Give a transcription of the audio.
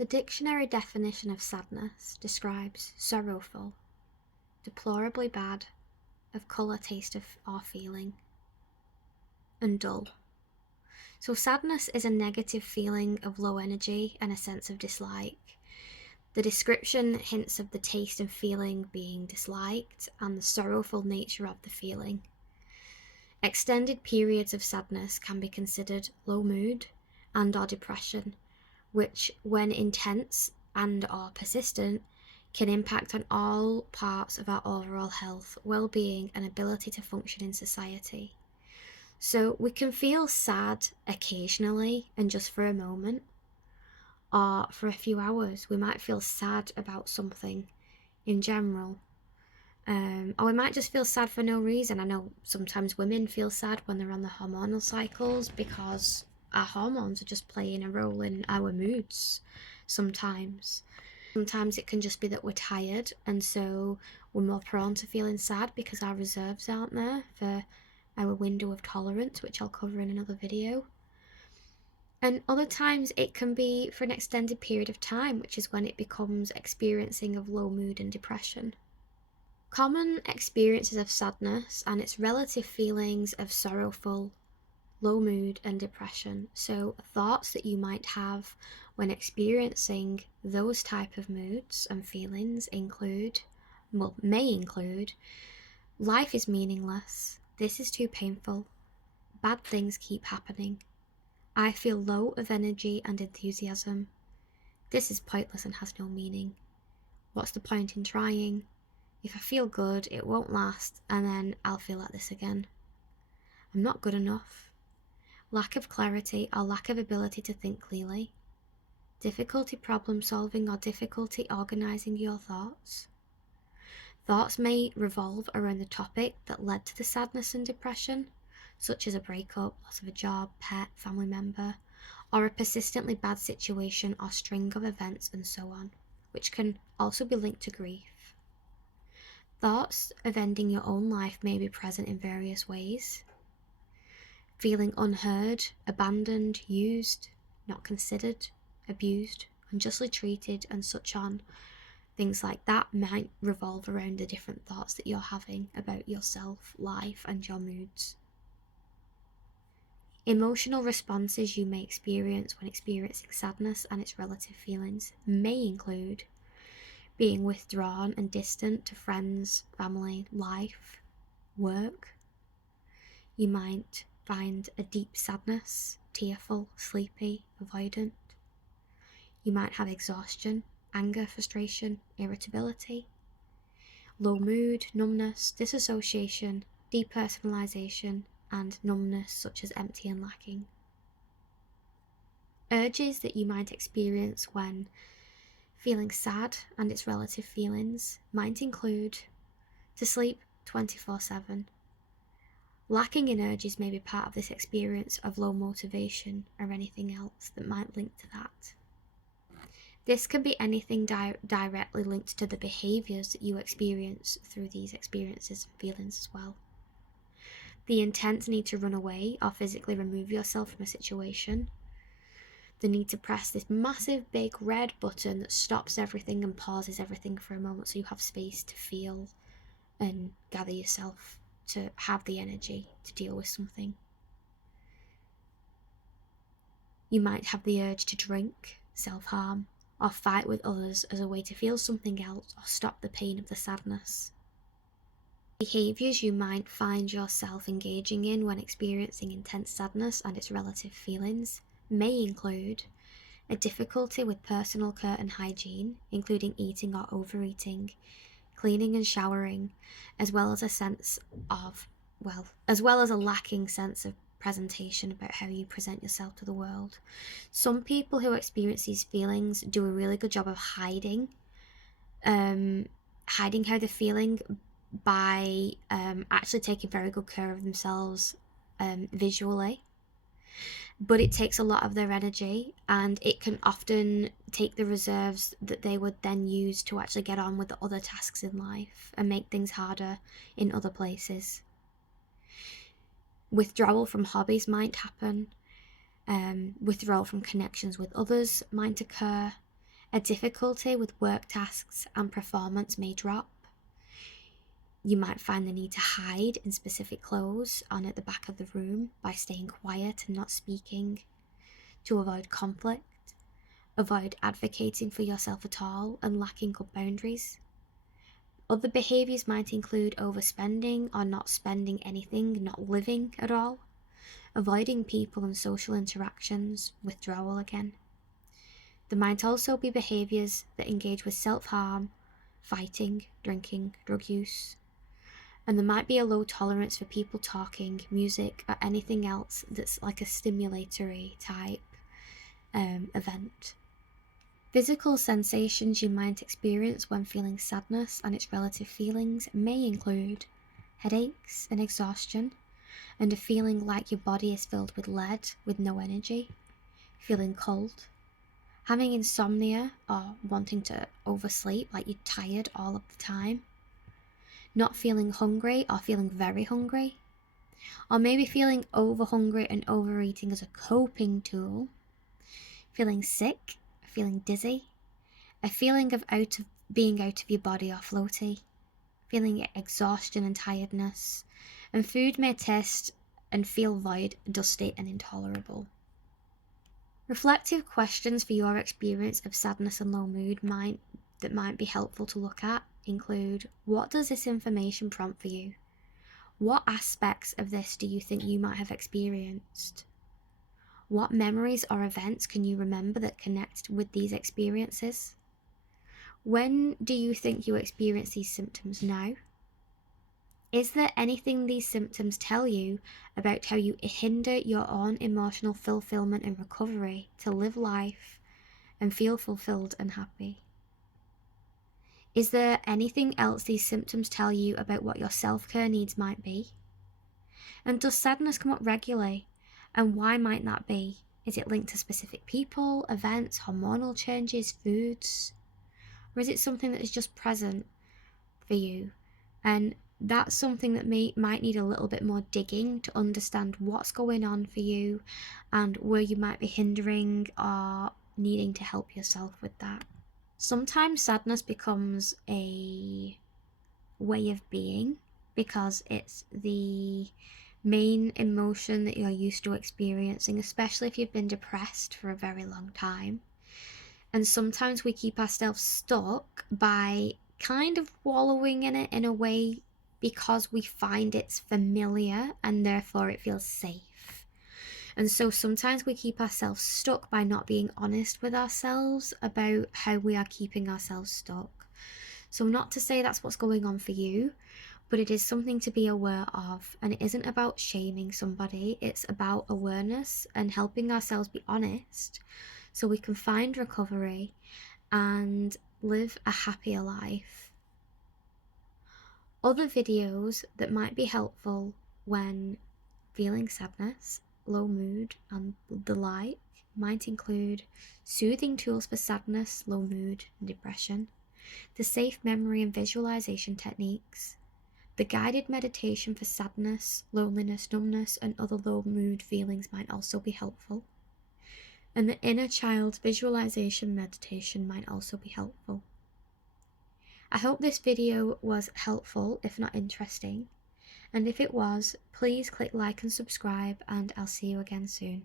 The dictionary definition of sadness describes sorrowful, deplorably bad, of colour, taste, or feeling, and dull. So sadness is a negative feeling of low energy and a sense of dislike. The description hints of the taste and feeling being disliked and the sorrowful nature of the feeling. Extended periods of sadness can be considered low mood and/or depression, which, when intense and/or persistent, can impact on all parts of our overall health, well-being, and ability to function in society. So we can feel sad occasionally and just for a moment, or for a few hours. We might feel sad about something in general. Or we might just feel sad for no reason. I know sometimes women feel sad when they're on the hormonal cycles because our hormones are just playing a role in our moods sometimes. Sometimes it can just be that we're tired and so we're more prone to feeling sad because our reserves aren't there for our window of tolerance, which I'll cover in another video. And other times it can be for an extended period of time, which is when it becomes experiencing of low mood and depression. Common experiences of sadness and its relative feelings of sorrowful, low mood and depression. So thoughts that you might have when experiencing those type of moods and feelings may include, life is meaningless, this is too painful, bad things keep happening, I feel low of energy and enthusiasm, this is pointless and has no meaning, what's the point in trying, if I feel good it won't last and then I'll feel like this again, I'm not good enough, lack of clarity or lack of ability to think clearly, difficulty problem solving or difficulty organising your thoughts. Thoughts may revolve around the topic that led to the sadness and depression, such as a breakup, loss of a job, pet, family member, or a persistently bad situation or string of events and so on, which can also be linked to grief. Thoughts of ending your own life may be present in various ways. Feeling unheard, abandoned, used, not considered, abused, unjustly treated, and such on. Things like that might revolve around the different thoughts that you're having about yourself, life, and your moods. Emotional responses you may experience when experiencing sadness and its relative feelings may include being withdrawn and distant to friends, family, life, work. You might find a deep sadness, tearful, sleepy, avoidant. You might have exhaustion, anger, frustration, irritability, low mood, numbness, disassociation, depersonalization, and numbness such as empty and lacking. Urges that you might experience when feeling sad and its relative feelings might include to sleep 24/7. Lacking in urges may be part of this experience of low motivation or anything else that might link to that. This can be anything directly linked to the behaviours that you experience through these experiences and feelings as well. The intense need to run away or physically remove yourself from a situation. The need to press this massive big red button that stops everything and pauses everything for a moment so you have space to feel and gather yourself to have the energy to deal with something. You might have the urge to drink, self-harm, or fight with others as a way to feel something else or stop the pain of the sadness. Behaviours you might find yourself engaging in when experiencing intense sadness and its relative feelings may include a difficulty with personal care and hygiene, including eating or overeating, cleaning and showering, as well as a lacking sense of presentation about how you present yourself to the world. Some people who experience these feelings do a really good job of hiding how they're feeling by actually taking very good care of themselves visually. But it takes a lot of their energy and it can often take the reserves that they would then use to actually get on with the other tasks in life and make things harder in other places. Withdrawal from hobbies might happen. Withdrawal from connections with others might occur. A difficulty with work tasks and performance may drop. You might find the need to hide in specific clothes on at the back of the room by staying quiet and not speaking, to avoid conflict, avoid advocating for yourself at all, and lacking good boundaries. Other behaviours might include overspending or not spending anything, not living at all, avoiding people and social interactions, withdrawal again. There might also be behaviours that engage with self-harm, fighting, drinking, drug use. And there might be a low tolerance for people talking, music, or anything else that's like a stimulatory type event. Physical sensations you might experience when feeling sadness and its relative feelings may include headaches and exhaustion, and a feeling like your body is filled with lead with no energy, feeling cold, having insomnia or wanting to oversleep, like you're tired all of the time, not feeling hungry or feeling very hungry, or maybe feeling over hungry and overeating as a coping tool, feeling sick, feeling dizzy, a feeling of being out of your body or floaty, feeling exhaustion and tiredness, and food may taste and feel void, dusty, and intolerable. Reflective questions for your experience of sadness and low mood might be helpful to look at include: what does this information prompt for you? What aspects of this do you think you might have experienced? What memories or events can you remember that connect with these experiences? When do you think you experience these symptoms now? Is there anything these symptoms tell you about how you hinder your own emotional fulfillment and recovery to live life and feel fulfilled and happy? Is there anything else these symptoms tell you about what your self-care needs might be? And does sadness come up regularly? And why might that be? Is it linked to specific people, events, hormonal changes, foods? Or is it something that is just present for you? And that's something that might need a little bit more digging to understand what's going on for you and where you might be hindering or needing to help yourself with that. Sometimes sadness becomes a way of being because it's the main emotion that you're used to experiencing, especially if you've been depressed for a very long time. And sometimes we keep ourselves stuck by kind of wallowing in it in a way because we find it's familiar and therefore it feels safe. And so sometimes we keep ourselves stuck by not being honest with ourselves about how we are keeping ourselves stuck. So not to say that's what's going on for you, but it is something to be aware of. And it isn't about shaming somebody, it's about awareness and helping ourselves be honest so we can find recovery and live a happier life. Other videos that might be helpful when feeling sadness, low mood, and the like might include soothing tools for sadness, low mood, and depression, the safe memory and visualization techniques, the guided meditation for sadness, loneliness, numbness, and other low mood feelings might also be helpful. And the inner child visualization meditation might also be helpful. I hope this video was helpful, if not interesting. And if it was, please click like and subscribe, and I'll see you again soon.